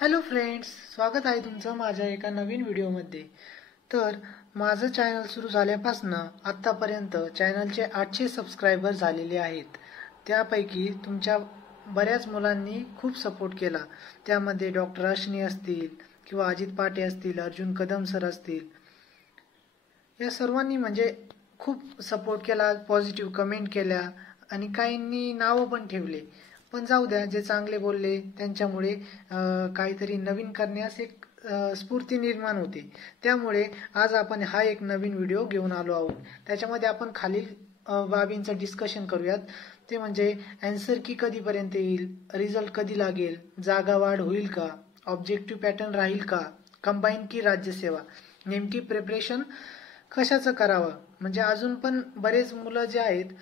Hello friends, स्वागत आहे तुमचं माझ्या एका नवीन व्हिडिओमध्ये। तर माझं चॅनल सुरू झाल्यापासून आतापर्यंत चॅनलचे 800 सबस्क्रायबर झालेले आहेत। त्यापैकी तुमच्या बऱ्याच मुलांनी खूप सपोर्ट केला। त्यामध्ये डॉक्टर अश्विनी असतील किंवा अजित पाटे असतील, अर्जुन कदम सर असतील, या सर्वांनी म्हणजे खूप सपोर्ट केला, पॉझिटिव्ह कमेंट केल्या आणि काहींनी नाव पण ठेवले। पण जाऊ द्या, जे चांगले बोलले त्यांच्यामुळे काहीतरी नवीन करण्यास एक स्फूर्ती निर्माण होते। त्यामुळे आज आपण हा एक नवीन व्हिडिओ घेऊन आलो आहोत। त्याच्यामध्ये आपण खालील बाबींचं डिस्कशन करूयात। ते म्हणजे आन्सर की कधीपर्यंत येईल, रिझल्ट कधी लागेल, जागा वाढ होईल का, ऑब्जेक्टिव्ह पॅटर्न राहील का, कंबाईन की राज्यसेवा, नेमकी प्रिपरेशन कशाचं करावं। म्हणजे अजून पण बरेच मुलं जे आहेत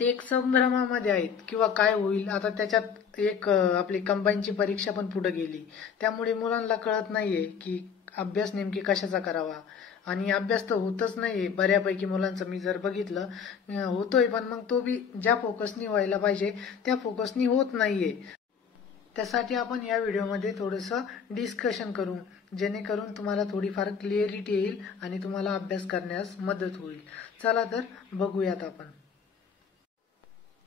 ते एक संभ्रमामध्ये आहेत किंवा काय होईल आता। त्याच्यात एक आपली कंबाईनची परीक्षा पण पुढे गेली, त्यामुळे मुलांना कळत नाहीये की अभ्यास नेमकी कशाचा करावा। आणि अभ्यास तर होतच नाहीये बऱ्यापैकी मुलांचं, मी जर बघितलं होतोय पण मग तो बी ज्या फोकसनी व्हायला पाहिजे त्या फोकसनी होत नाहीये। त्यासाठी आपण या व्हिडिओमध्ये थोडंसं डिस्कशन करू, जेणेकरून तुम्हाला थोडीफार क्लिअरिटी येईल आणि तुम्हाला अभ्यास करण्यास मदत होईल। चला तर बघूयात आपण।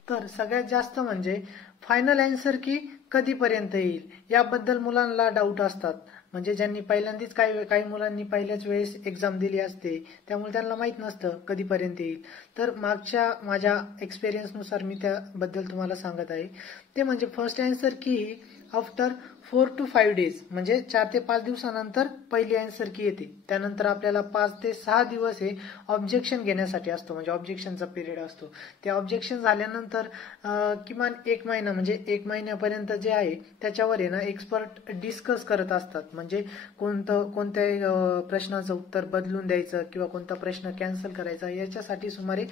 तर सगळ्यात जास्त म्हणजे फायनल आन्सर की कधीपर्यंत येईल याबद्दल मुलांना डाऊट असतात। म्हणजे ज्यांनी पहिल्यांदाच काही मुलांनी पहिल्याच वेळेस एक्झाम दिली असते, त्यामुळे त्यांना माहित नसतं कधीपर्यंत येईल। तर मागच्या माझ्या एक्सपिरियन्सनुसार मी त्याबद्दल तुम्हाला सांगत आहे। ते म्हणजे फर्स्ट आन्सर की आफ्टर 4 to 5 days, म्हणजे 4 ते 5 दिवसानंतर पहिली आन्सर की येते। त्यानंतर आपल्याला 5 ते 6 दिवस हे ऑब्जेक्शन घेण्यासाठी असतो, म्हणजे ऑब्जेक्शनचा पिरियड असतो। ते ऑब्जेक्शन झाल्यानंतर किमान 1 महिना, म्हणजे 1 महिन्यापर्यंत जे आहे त्याच्यावर आहे ना एक्सपर्ट डिस्कस करत असतात। म्हणजे कोणत्या प्रश्नाचं उत्तर बदलून द्यायचं किंवा कोणता प्रश्न कॅन्सल करायचा, याच्यासाठी सुमारे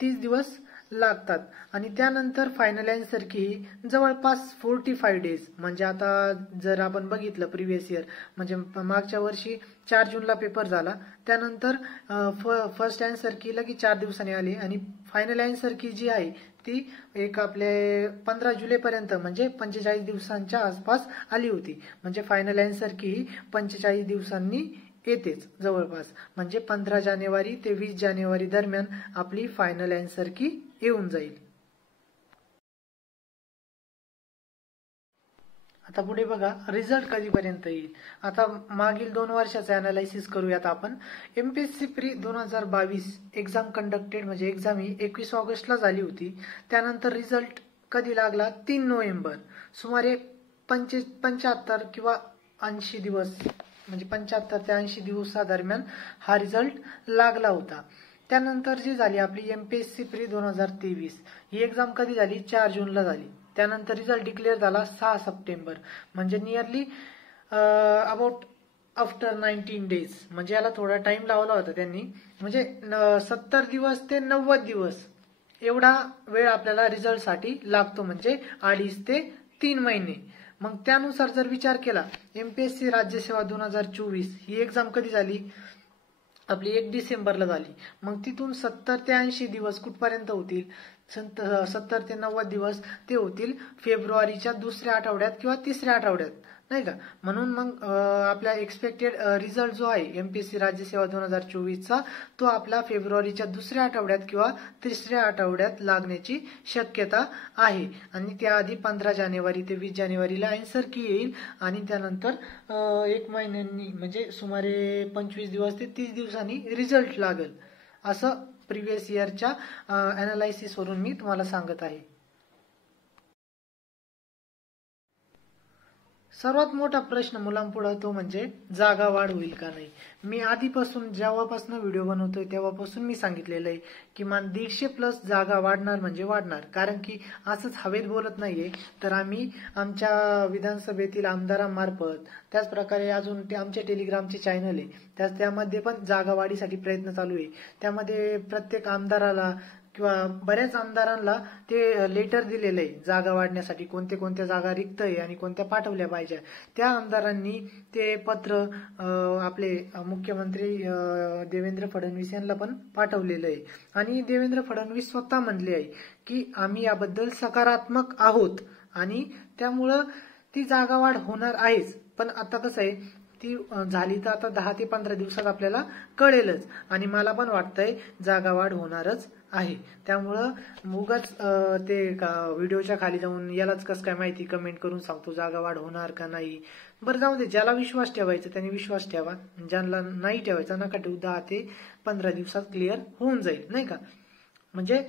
30 दिवस लागतात। आणि त्यानंतर फायनल आन्सर की जवळपास 45 days, म्हणजे आता जर आपण बघितलं प्रिव्हियस इयर, म्हणजे मागच्या वर्षी 4 जूनला पेपर झाला, त्यानंतर फर्स्ट आन्सर की लगेच 4 दिवसांनी आली आणि फायनल आन्सर की जी आहे ती एक आपले 15 जुलैपर्यंत, म्हणजे 45 दिवसांच्या आसपास आली होती। म्हणजे फायनल आन्सर की 45 दिवसांनी येतेच जवळपास, म्हणजे 15 जानेवारी ते 20 जानेवारी दरम्यान आपली फायनल आन्सर की येऊन जाईल। आता पुढे बघा, रिझल्ट कधीपर्यंत येईल। आता मागील 2 वर्षाचं अनालायसिस करूयात आपण। एमपीएससी प्री 2022 एक्झाम कंडक्टेड, म्हणजे एक्झाम ही 21 ऑगस्टला झाली होती। त्यानंतर रिझल्ट कधी लागला, 3 नोव्हेंबर, सुमारे 75 किंवा 80 दिवस, म्हणजे 75 ते 80 दिवसादरम्यान हा रिझल्ट लागला होता। त्यानंतर जी झाली आपली एमपीएससी प्री 2023, ही एक्झाम कधी झाली, 4 जूनला झाली। त्यानंतर रिझल्ट डिक्लेअर झाला 6 सप्टेंबर, म्हणजे नियरली अबाउट आफ्टर 19 days, म्हणजे याला थोडा टाइम लावला होता त्यांनी। म्हणजे 70 दिवस ते 90 दिवस एवढा वेळ आपल्याला रिझल्टसाठी लागतो, म्हणजे 2.5 ते 3 महिने। मग त्यानुसार जर विचार केला, एमपीएससी राज्यसेवा 2024 ही एक्झाम कधी झाली, आपली 1 डिसेंबरला झाली। मग तिथून 70 ते 80 दिवस कुठपर्यंत होतील, 70 ते 90 दिवस ते होतील फेब्रुवारीच्या 2ऱ्या आठवड्यात किंवा 3ऱ्या आठवड्यात, नाही का। म्हणून मग आपला एक्सपेक्टेड रिझल्ट जो आहे एमपीएससी राज्यसेवा 2024चा, तो आपला फेब्रुवारीच्या 2ऱ्या आठवड्यात किंवा 3ऱ्या आठवड्यात लागण्याची शक्यता आहे। आणि त्याआधी 15 जानेवारी ते 20 जानेवारीला आन्सर की येईल आणि त्यानंतर 1 महिन्यांनी, म्हणजे सुमारे 25 दिवस ते 30 दिवसांनी रिझल्ट लागेल, असं प्रिव्हियस इयरच्या अनालायसिस वरून मी तुम्हाला सांगत आहे। सर्वात मोठा प्रश्न मुलांपुढे तो म्हणजे जागा वाढ होईल का नाही। मी आधीपासून जेव्हापासून व्हिडिओ बनवतोय तेव्हापासून मी सांगितलेलं आहे, किमान 150+ जागा वाढणार म्हणजे वाढणार। कारण की असंच हवेत बोलत नाहीये, तर आम्ही आमच्या विधानसभेतील आमदारांमार्फत, त्याच प्रकारे अजून ते आमचे टेलिग्रामचे चॅनल आहे, त्यामध्ये पण जागा वाढीसाठी प्रयत्न चालू आहे। त्यामध्ये प्रत्येक आमदाराला किंवा बऱ्याच आमदारांना ते लेटर दिलेलं आहे जागा वाढण्यासाठी, कोणत्या जागा रिक्त आहे आणि कोणत्या पाठवल्या पाहिजे। त्या आमदारांनी ते पत्र आपले मुख्यमंत्री देवेंद्र फडणवीस यांना पण पाठवलेलं आहे। आणि देवेंद्र फडणवीस स्वतः म्हणले आहे की आम्ही याबद्दल सकारात्मक आहोत आणि त्यामुळं ती जागा वाढ होणार आहेच, पण आता कसं आहे ती झाली तर आता 10 ते 15 दिवसात आपल्याला कळेलच आणि मला पण वाटतंय जागा वाढ होणारच आहे. त्यामुळं उगाच ते व्हिडिओच्या खाली जाऊन यालाच कसं काय माहिती कमेंट करून सांगतो जागा वाढ होणार का नाही. बरं जाऊ दे, ज्याला विश्वास ठेवायचा त्याने विश्वास ठेवा, ज्यांना नाही ठेवायचा नका ठेवू. 10 ते 15 दिवसात क्लिअर होऊन जाईल नाही का. म्हणजे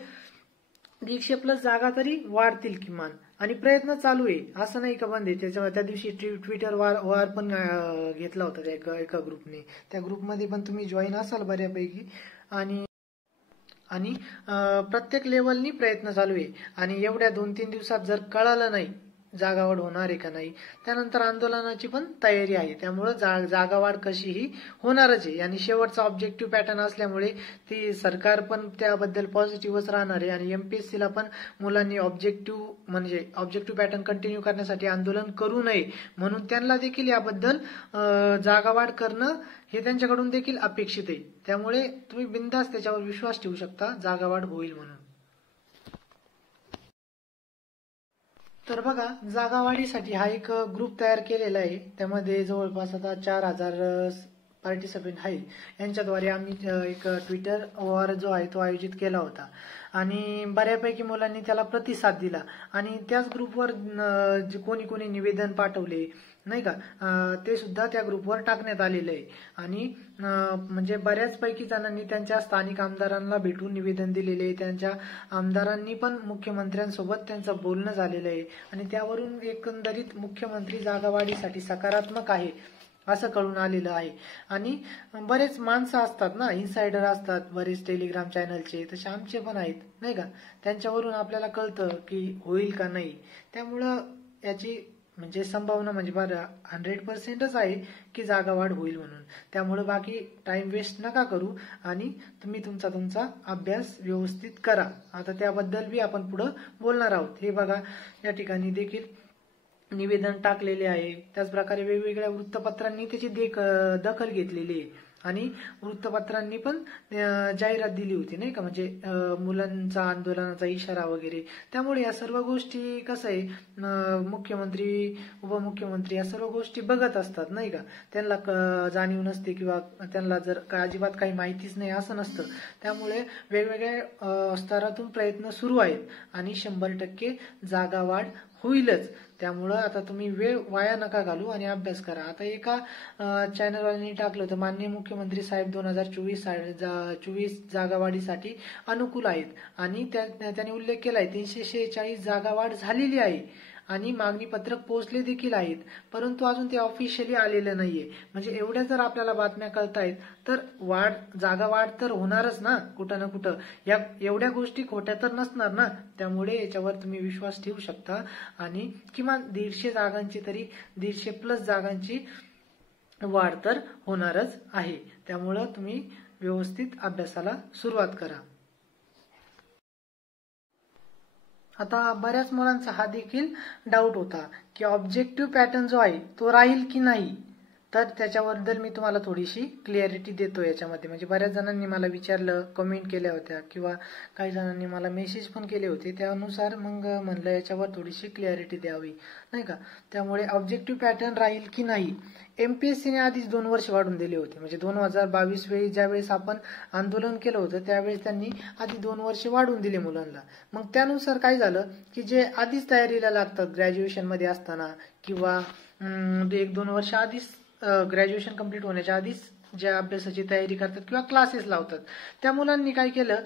150+ जागा तरी वाढतील किमान, आणि प्रयत्न चालू आहे, असं नाही का बंद आहे. त्याच्यामुळे त्या दिवशी ट्विटर वार पण घेतला होता एका ग्रुपने. त्या ग्रुपमध्ये पण तुम्ही जॉईन असाल बऱ्यापैकी. आणि आणि प्रत्येक लेवलनी प्रयत्न चालू आहे. आणि एवढ्या 2-3 दिवसात जर कळालं नाही जागावाढ होणार आहे का नाही, त्यानंतर आंदोलनाची पण तयारी आहे. त्यामुळे जागावाढ कशीही होणारच आहे. आणि शेवटचा ऑब्जेक्टिव्ह पॅटर्न असल्यामुळे ती सरकार पण त्याबद्दल पॉझिटिव्हच राहणार आहे. आणि एमपीएससीला पण मुलांनी ऑब्जेक्टिव्ह पॅटर्न कंटिन्यू करण्यासाठी आंदोलन करू नये म्हणून त्यांना देखील याबद्दल जागावाढ करणं हे त्यांच्याकडून देखील अपेक्षित आहे. त्यामुळे तुम्ही बिनधास्त त्याच्यावर विश्वास ठेवू शकता जागावाढ होईल म्हणून. तर बघा, जागावाढीसाठी हा एक ग्रुप तयार केलेला आहे. त्यामध्ये जवळपास आता 4000 पार्टिसिपेंट आहे. यांच्याद्वारे आम्ही एक ट्विटर वॉर जो आहे तो आयोजित केला होता आणि बऱ्यापैकी मुलांनी त्याला प्रतिसाद दिला. आणि त्याच ग्रुपवर कोणी कोणी निवेदन पाठवले नाही का, ते सुद्धा त्या ग्रुपवर टाकण्यात आलेलं आहे. आणि म्हणजे बऱ्याचपैकी जणांनी त्यांच्या स्थानिक आमदारांना भेटून निवेदन दिलेले आहे. त्यांच्या आमदारांनी पण मुख्यमंत्र्यांसोबत त्यांचं बोलणं झालेलं आहे आणि त्यावरून एकंदरीत मुख्यमंत्री जागावाढीसाठी सकारात्मक आहे असं कळून आलेलं आहे. आणि बरेच माणसं असतात ना, इनसायडर असतात बरेच टेलिग्राम चॅनलचे, तसे आमचे पण आहेत नाही का. त्यांच्यावरून आपल्याला कळतं की होईल का नाही. त्यामुळं याची म्हणजे संभावना म्हणजे 100%च आहे की जागावाढ होईल म्हणून. त्यामुळे बाकी टाइम वेस्ट नका करू आणि तुम्ही तुमचा अभ्यास व्यवस्थित करा. आता त्याबद्दल बी आपण पुढे बोलणार आहोत. हे बघा, या ठिकाणी देखील निवेदन टाकलेले आहे. त्याचप्रकारे वेगवेगळ्या वृत्तपत्रांनी त्याची दखल घेतलेली आहे आणि वृत्तपत्रांनी पण जाहिरात दिली होती नाही का, म्हणजे मुलांचा आंदोलनाचा इशारा वगैरे. त्यामुळे या सर्व गोष्टी कसं आहे, मुख्यमंत्री उपमुख्यमंत्री या सर्व गोष्टी बघत असतात नाही का. त्यांना जाणीव नसते किंवा त्यांना जर अजिबात काही माहितीच नाही असं नसतं. त्यामुळे वेगवेगळ्या स्तरातून प्रयत्न सुरू आहेत आणि 100% जागावाढ होईलच. त्यामुळं आता तुम्ही वेळ वाया नका घालू आणि अभ्यास करा. आता एका चॅनलवाल्यांनी टाकलं होतं, माननीय मुख्यमंत्री साहेब 2024 जागावाढीसाठी अनुकूल आहेत आणि त्यांनी उल्लेख केलाय 346 जागावाढ झालेली आहे आणि मागणी पत्रक पोहोचले देखील आहेत, परंतु अजून ते ऑफिशियली आलेलं नाहीये. म्हणजे एवढ्या जर आपल्याला बातम्या कळतायत तर जागा वाढ तर होणारच ना कुठं ना कुठं. या एवढ्या गोष्टी खोट्या तर नसणार ना. त्यामुळे याच्यावर तुम्ही विश्वास ठेवू शकता आणि किमान 150 जागांची तरी 150+ जागांची वाढ तर होणारच आहे. त्यामुळं तुम्ही व्यवस्थित अभ्यासाला सुरुवात करा. आता बऱ्याच मुलांचा हा देखील डाऊट होता की ऑब्जेक्टिव्ह पॅटर्न जो आहे तो राहील की नाही. तर त्याच्याबद्दल मी तुम्हाला थोडीशी क्लिअरिटी देतो याच्यामध्ये. म्हणजे बऱ्याच जणांनी मला विचारलं, कमेंट केल्या होत्या किंवा काही जणांनी मला मेसेज पण केले होते. त्यानुसार मग म्हणलं याच्यावर थोडीशी क्लिअरिटी द्यावी नाही का. त्यामुळे ऑब्जेक्टिव्ह पॅटर्न राहील की नाही, एमपीएससीने आधीच 2 वर्ष वाढून दिले होते. म्हणजे 2022 वेळी ज्यावेळेस आपण आंदोलन केलं होतं त्यावेळेस त्यांनी आधी 2 वर्ष वाढवून दिले मुलांना. मग त्यानुसार काय झालं की जे आधीच तयारीला लागतात ग्रॅज्युएशन मध्ये असताना किंवा 1-2 वर्ष आधीच ग्रॅज्युएशन कंप्लीट होण्याच्या आधीच ज्या अभ्यासाची तयारी करतात किंवा क्लासेस लावतात, त्या मुलांनी काय केलं,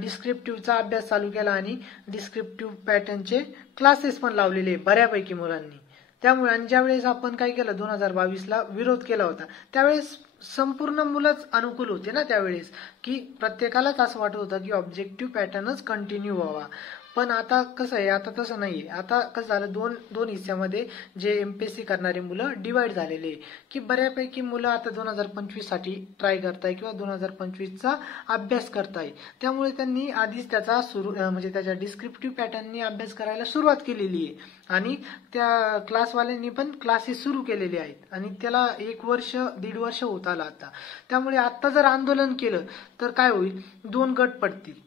डिस्क्रिप्टिव्हचा अभ्यास चालू केला आणि डिस्क्रिप्टिव्ह पॅटर्नचे क्लासेस पण लावलेले बऱ्यापैकी मुलांनी. त्यामुळे आणि ज्यावेळेस आपण काय केलं 2022ला विरोध केला होता त्यावेळेस संपूर्ण मुलंच अनुकूल होते ना त्यावेळेस, की प्रत्येकालाच असं वाटत होतं की ऑब्जेक्टिव्ह पॅटर्नच कंटिन्यू व्हावा. पण आता कसं आहे, आता तसं नाहीये. आता कसं झालं, दोन हिस्स्यामध्ये जे एमपीएससी करणारे मुलं डिवाइड झालेले आहे की बऱ्यापैकी मुलं आता 2025 साठी ट्राय करताय किंवा 2025चा अभ्यास करताय. त्यामुळे त्यांनी आधीच त्याचा म्हणजे त्याच्या डिस्क्रिप्टिव्ह पॅटर्ननी अभ्यास करायला सुरुवात केलेली आहे आणि त्या क्लासवाल्यांनी पण क्लासेस सुरू केलेले आहेत आणि त्याला 1-1.5 वर्ष होत आला आता. त्यामुळे आता जर आंदोलन केलं तर काय होईल, 2 गट पडतील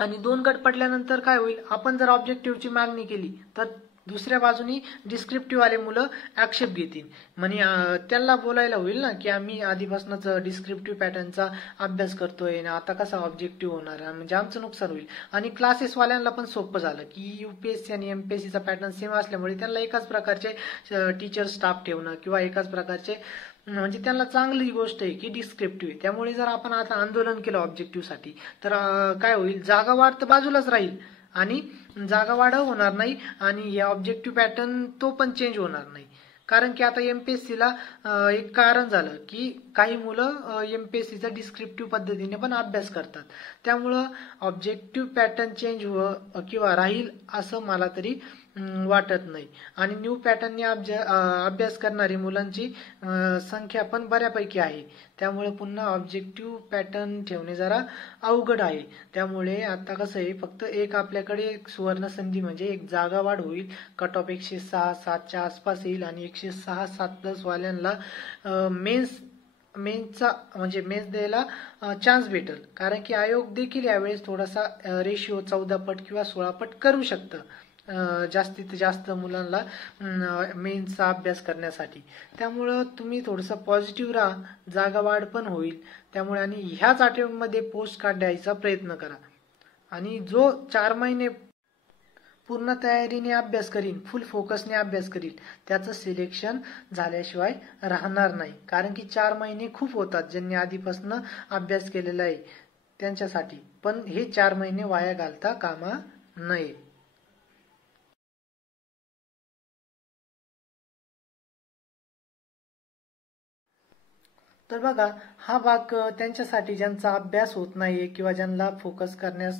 आणि 2 गट पडल्यानंतर काय होईल, आपण जर ऑब्जेक्टिव्हची मागणी केली तर दुसऱ्या बाजूनी डिस्क्रिप्टिव्ह वाले मुलं आक्षेप घेतील, म्हणजे त्यांना बोलायला होईल ना की आम्ही आधीपासूनच डिस्क्रिप्टिव्ह पॅटर्नचा अभ्यास करतोय ना, आता कसा ऑब्जेक्टिव्ह होणार, म्हणजे आमचं नुकसान होईल. आणि क्लासेसवाल्यांना पण सोपं झालं की UPSC आणि MPSCचा पॅटर्न सेम असल्यामुळे त्यांना एकाच प्रकारचे टीचर स्टाफ ठेवणं किंवा एकाच प्रकारचे, म्हणजे त्यांना चांगली गोष्ट आहे की डिस्क्रिप्टिव्ह आहे. त्यामुळे जर आपण आता आंदोलन केलं ऑब्जेक्टिव्हसाठी तर काय होईल, जागा वाढ तर बाजूलाच राहील आणि जागा वाढ होणार नाही आणि या ऑब्जेक्टिव्ह पॅटर्न तो पण चेंज होणार नाही. कारण की आता MPSCला एक कारण झालं की काही मुलं MPSCचा डिस्क्रिप्टिव्ह पद्धतीने पण अभ्यास करतात, त्यामुळं ऑब्जेक्टिव्ह पॅटर्न चेंज किंवा राहील असं मला तरी वाटत नाही. आणि न्यू पॅटर्नने अभ्यास करणारी मुलांची संख्या पण बऱ्यापैकी आहे, त्यामुळे पुन्हा ऑब्जेक्टिव्ह पॅटर्न ठेवणे जरा अवघड आहे. त्यामुळे आता कसं आहे, फक्त एक आपल्याकडे एक सुवर्ण संधी म्हणजे एक जागा वाढ होईल, कट ऑफ 106-7च्या आसपास येईल आणि 106-7+ वाल्यांना मेन्सचा म्हणजे मेन्स द्यायला चान्स भेटेल. कारण की आयोग देखील यावेळेस थोडासा रेशिओ 14 पट किंवा 16 पट करू शकतं जास्तीत जास्त मुलांना मेन्सचा अभ्यास करण्यासाठी. त्यामुळं तुम्ही थोडंसं पॉझिटिव्ह राहा, जागा वाढ पण होईल त्यामुळे. आणि ह्याच आठवड्यामध्ये पोस्ट कार्ड द्यायचा प्रयत्न करा. आणि जो 4 महिने पूर्ण तयारीने अभ्यास करीन, फुल फोकसने अभ्यास करील, त्याचं सिलेक्शन झाल्याशिवाय राहणार नाही. कारण की 4 महिने खूप होतात ज्यांनी आधीपासून अभ्यास केलेला आहे त्यांच्यासाठी, पण हे 4 महिने वाया घालता कामा नये. तर बघा, हा भाग त्यांच्यासाठी ज्यांचा अभ्यास होत नाहीये किंवा ज्यांना फोकस करण्यास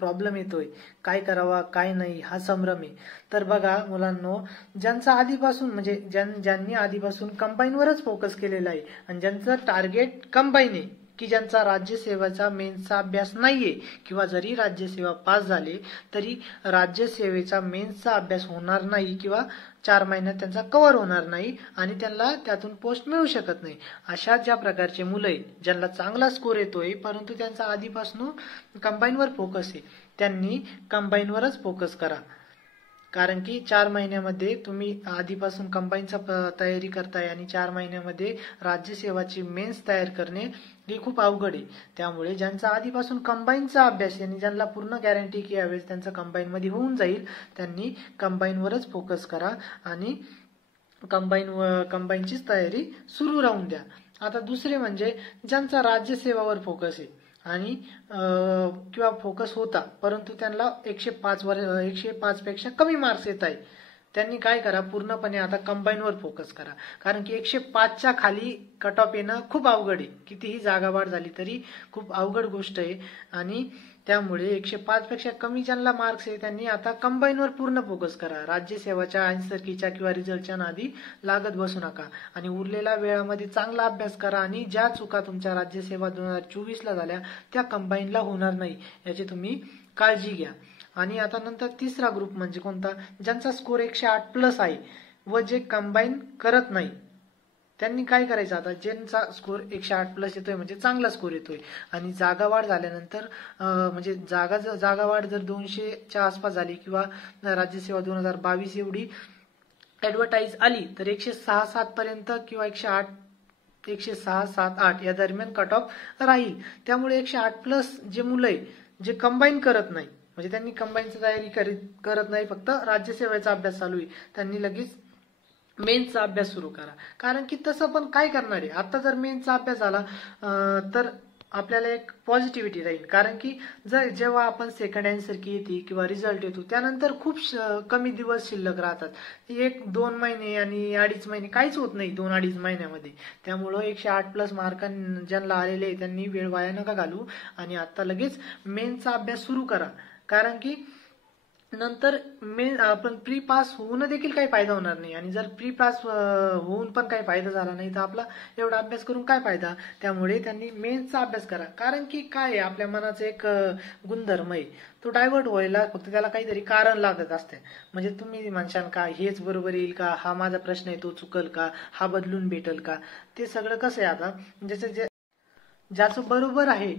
प्रॉब्लेम येतोय, काय करावा काय नाही हा संभ्रम आहे. तर बघा मुलांनो, ज्यांचा आधीपासून म्हणजे ज्यांनी आधीपासून कंबाईनवरच फोकस केलेला आहे आणि ज्यांचं टार्गेट कंबाईन आहे, की ज्यांचा राज्यसेवेचा मेन्सचा अभ्यास नाहीये किंवा जरी राज्यसेवा पास झाले तरी राज्यसेवेचा मेन्सचा अभ्यास होणार नाही किंवा 4 महिन्यात त्यांचा कव्हर होणार नाही आणि त्यांना त्यातून पोस्ट मिळू शकत नाही, अशा ज्या प्रकारचे मुलं आहेत ज्यांना चांगला स्कोर येतोय परंतु त्यांचा आधीपासून कंबाईनवर फोकस आहे, त्यांनी कंबाईनवरच फोकस करा. कारण की 4 महिन्यामध्ये तुम्ही आधीपासून कंबाईनचा तयारी करताय आणि 4 महिन्यामध्ये राज्यसेवाची मेन्स तयार करणे हे खूप अवघड आहे. त्यामुळे ज्यांचा आधीपासून कंबाईनचा अभ्यास आहे आणि ज्यांना पूर्ण गॅरंटी की यावेळेस त्यांचं कंबाईनमध्ये होऊन जाईल, त्यांनी कंबाईनवरच फोकस करा आणि कंबाईनचीच तयारी सुरू राहून द्या. आता दुसरे म्हणजे ज्यांचा राज्यसेवावर फोकस आहे आणि किंवा फोकस होता परंतु त्यांना 105 पेक्षा कमी मार्क्स येत आहे, त्यांनी काय करा, पूर्णपणे आता कंबाईनवर फोकस करा. कारण की 105च्या खाली कट ऑफ येणं खूप अवघड आहे, कितीही जागा वाढ झाली तरी खूप अवघड गोष्ट आहे. आणि त्यामुळे 105 पेक्षा कमी ज्यांना मार्क्स आहे त्यांनी आता कंबाईनवर पूर्ण फोकस करा. राज्यसेवाच्या आन्सरकीच्या किंवा रिझल्टच्या नादी लागत बसू नका आणि उरलेल्या वेळामध्ये चांगला अभ्यास करा आणि ज्या चुका तुमच्या राज्यसेवा 2024ला झाल्या त्या कंबाईनला होणार नाही याची तुम्ही काळजी घ्या. आणि आता नंतर तिसरा ग्रुप म्हणजे कोणता, ज्यांचा स्कोर 108+ आहे व जे कंबाईन करत नाही, त्यांनी काय करायचं, आता ज्यांचा स्कोर 108+ येतोय म्हणजे चांगला स्कोर येतोय आणि जागा वाढ झाल्यानंतर म्हणजे जागा वाढ जर 200च्या आसपास झाली किंवा राज्यसेवा 2022 एवढी ऍडव्हर्टाईज आली तर 106-7 पर्यंत किंवा 106-7-8 या दरम्यान कट ऑफ राहील. त्यामुळे 108+ जे मुलं आहे जे कंबाईन करत नाही, म्हणजे त्यांनी कंबाईनची तयारी करत नाही, फक्त राज्यसेवेचा अभ्यास चालू आहे, त्यांनी लगेच मेन्सचा अभ्यास सुरू करा. कारण की तसं पण काय करणार आहे, आता जर मेन्सचा अभ्यास झाला तर आपल्याला एक पॉझिटिव्हिटी राहील. कारण की जेव्हा आपण सेकंड आन्सर की येते किंवा रिझल्ट येतो त्यानंतर खूप कमी दिवस शिल्लक राहतात, 1-2 महिने आणि 2.5 महिने काहीच होत नाही 2-2.5 महिन्यामध्ये. त्यामुळं 108+ मार्क ज्यांना आलेले आहे त्यांनी वेळ वाया नका घालू आणि आता लगेच मेन्सचा अभ्यास सुरू करा. कारण की नंतर आपण प्री पास होऊन देखील काही फायदा होणार नाही आणि जर प्री पास होऊन पण काही फायदा झाला नाही तर आपला एवढा अभ्यास करून काय फायदा. त्यामुळे त्यांनी मेन्सचा अभ्यास करा. कारण की काय आहे, आपल्या मनाचा एक गुणधर्म आहे, तो डायव्हर्ट व्हायला फक्त त्याला काहीतरी कारण लागत असते. म्हणजे तुम्ही म्हणशाल का हेच बरोबर येईल का, हा माझा प्रश्न आहे तो चुकल का, हा बदलून भेटेल का, ते सगळं कसं आहे, आता ज्याचं बरोबर आहे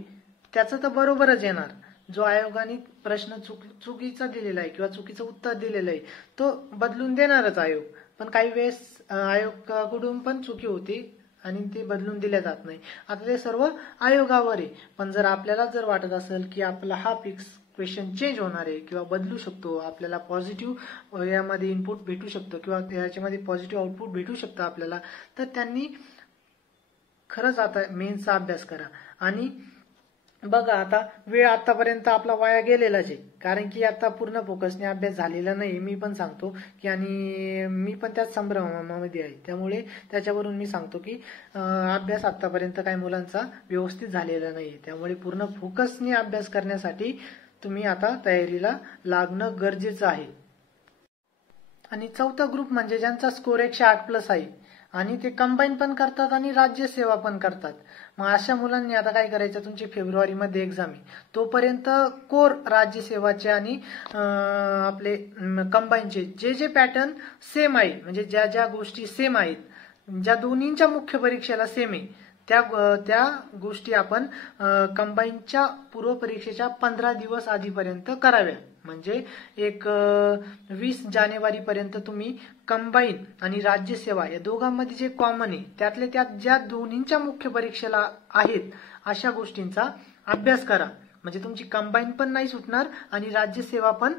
त्याचं तर बरोबरच येणार, जो आयोगाने प्रश्न चुकीचा दिलेला आहे किंवा चुकीचं उत्तर दिलेलं आहे तो बदलून देणारच आयोग, पण काही वेळेस आयोगाकडून पण चुकी होती आणि ते बदलून दिल्या जात नाही. आता ते सर्व आयोगावर आहे. पण जर आपल्याला जर वाटत असेल की आपला हा फिक्स क्वेश्चन चेंज होणार आहे किंवा बदलू शकतो, आपल्याला पॉझिटिव्ह यामध्ये इनपुट भेटू शकतो किंवा याच्यामध्ये पॉझिटिव्ह आउटपुट भेटू शकतं आपल्याला, तर त्यांनी खरंच आता मेन्सचा अभ्यास करा. आणि बघा आता वेळ आतापर्यंत आपला वाया गेलेलाच आहे, कारण की आता पूर्ण फोकसने अभ्यास झालेला नाही मी पण सांगतो की, आणि मी पण त्याच संभ्रमामध्ये आहे. त्यामुळे त्याच्यावरून मी सांगतो की अभ्यास आतापर्यंत काही मुलांचा व्यवस्थित झालेला नाही. त्यामुळे पूर्ण फोकसने अभ्यास करण्यासाठी तुम्ही आता तयारीला लागणं गरजेचं आहे. आणि चौथा ग्रुप म्हणजे ज्यांचा स्कोर 108+ आहे आणि ते कंबाईन पण करतात आणि राज्यसेवा पण करतात. मग अशा मुलांनी आता काय करायचं, तुमची फेब्रुवारीमध्ये एक्झाम आहे तोपर्यंत कोर राज्यसेवाचे आणि आपले कंबाईनचे जे जे पॅटर्न सेम आहे, म्हणजे ज्या ज्या गोष्टी सेम आहेत, ज्या दोन्हींच्या मुख्य परीक्षेला सेम आहे, त्या गोष्टी आपण कंबाईनच्या पूर्व परीक्षेच्या 15 दिवस आधीपर्यंत कराव्या. म्हणजे एक 20 जानेवारीपर्यंत तुम्ही कंबाईन आणि राज्यसेवा या दोघांमध्ये जे कॉमन आहे त्यातले त्यात ज्या दोन्हींच्या मुख्य परीक्षेला आहेत अशा गोष्टींचा अभ्यास करा. म्हणजे तुमची कंबाईन पण नाही सुटणार आणि राज्यसेवा पण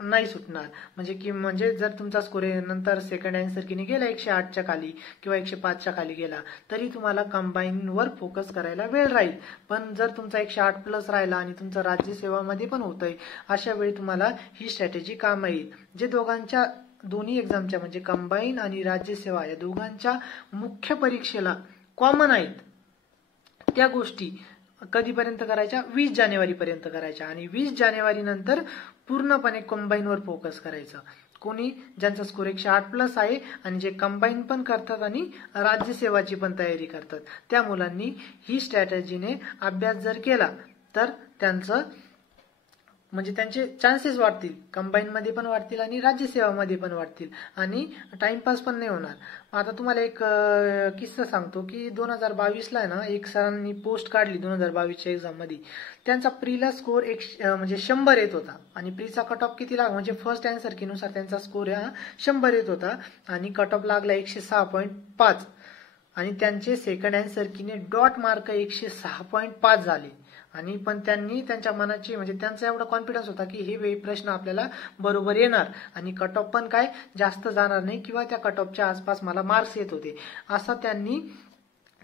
नाही सुटणार. म्हणजे जर तुमचा स्कोर नंतर सेकंड आन्सर की गेला 108च्या खाली किंवा 105च्या खाली गेला तरी तुम्हाला कंबाईनवर फोकस करायला वेळ राहील. पण जर तुमचा 108+ राहिला आणि तुमचा राज्यसेवामध्ये पण होतंय, अशा वेळी तुम्हाला ही स्ट्रॅटेजी काम येईल. जे दोन्ही एक्झामच्या म्हणजे कंबाईन आणि राज्यसेवा या दोघांच्या मुख्य परीक्षेला कॉमन आहेत त्या गोष्टी कधीपर्यंत करायच्या, 20 जानेवारीपर्यंत करायच्या. आणि 20 जानेवारी नंतर पूर्णपणे कंबाईनवर फोकस करायचं. कोणी ज्यांचा स्कोर 108+ आहे आणि जे कंबाईन पण करतात आणि राज्यसेवाची पण तयारी करतात त्या मुलांनी ही स्ट्रॅटेजीने अभ्यास जर केला तर त्यांचे चान्सेस वाढतील, कंबाईनमध्ये पण वाढतील आणि राज्यसेवामध्ये पण वाढतील आणि टाइमपास पण नाही होणार. आता तुम्हाला एक किस्सा सांगतो की 2022ला ना एक सरांनी पोस्ट काढली 2022च्या एक्झाम मध्ये. त्यांचा प्रीला स्कोर 100 येत होता आणि प्रीचा कट ऑफ किती लागला, म्हणजे फर्स्ट आन्सर कीनुसार त्यांचा स्कोर 100 येत होता आणि कट ऑफ लागला 106.5 आणि त्यांचे सेकंड आन्सर कीने डॉट मार्क 106.5 झाले. आणि पण त्यांनी त्यांच्या मनाची त्यांचा एवढा कॉन्फिडन्स होता की हे प्रश्न आपल्याला बरोबर येणार आणि कट ऑफ पण काय जास्त जाणार नाही किंवा त्या कट ऑफच्या आसपास मला मार्क्स येत होते, असा त्यांनी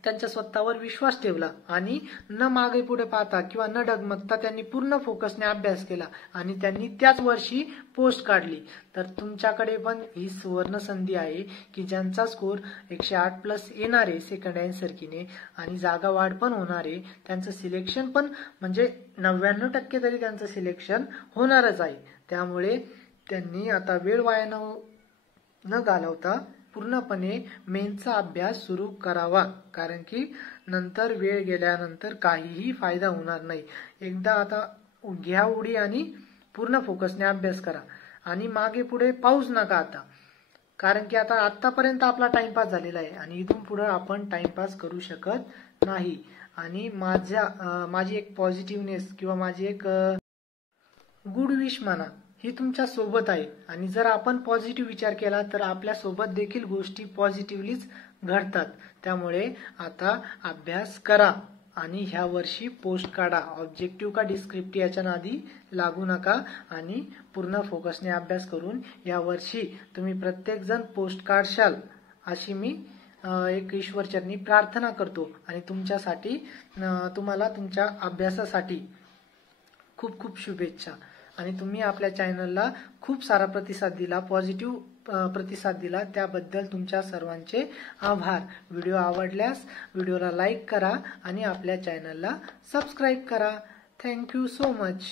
त्यांच्या स्वतःवर विश्वास ठेवला आणि न मागे पुढे पाहता किंवा न डगमगता त्यांनी पूर्ण फोकसने अभ्यास केला आणि त्यांनी त्याच वर्षी पोस्ट काढली. तर तुमच्याकडे पण ही सुवर्ण संधी आहे की ज्यांचा स्कोर 108+ येणार आहे सेकंड आन्सर कीने आणि जागा वाढ पण होणार आहे, त्यांचं सिलेक्शन पण 99% तरी त्यांचं सिलेक्शन होणारच आहे. त्यामुळे त्यांनी आता वेळ वाया न घालवता पूर्णपणे मेन्सचा अभ्यास सुरू करावा, कारण की नंतर वेळ गेल्यानंतर काहीही फायदा होणार नाही. एकदा आता घ्या उडी आणि पूर्ण फोकसने अभ्यास करा आणि मागे पुढे पाऊस नका आता, कारण की आतापर्यंत आपला टाइमपास झालेला आहे आणि इथून पुढे आपण टाइमपास करू शकत नाही. आणि माझी एक पॉझिटिव्हनेस किंवा माझी एक गुड विश म्हणा ही तुमच्या सोबत आहे आणि जर आपण पॉझिटिव्ह विचार केला तर आपल्या सोबत देखील गोष्टी पॉझिटिव्हलीच घडतात. त्यामुळे आता अभ्यास करा आणि ह्या वर्षी पोस्ट काढा. ऑब्जेक्टिव्ह का डिस्क्रिप्टिव्ह याच्या नादी लागू नका आणि पूर्ण फोकसने अभ्यास करून या वर्षी तुम्ही प्रत्येक जण पोस्ट काढशाल अशी मी एक ईश्वरचरणी प्रार्थना करतो. आणि तुमच्यासाठी तुम्हाला तुमच्या अभ्यासासाठी खूप खूप शुभेच्छा. आणि तुम्ही आपल्या चॅनलला खूप सारा प्रतिसाद दिला, पॉझिटिव्ह प्रतिसाद दिला, त्याबद्दल तुमच्या सर्वांचे आभार. व्हिडिओ आवडल्यास व्हिडिओला लाईक करा आणि आपल्या चॅनलला सबस्क्राईब करा. Thank you so much.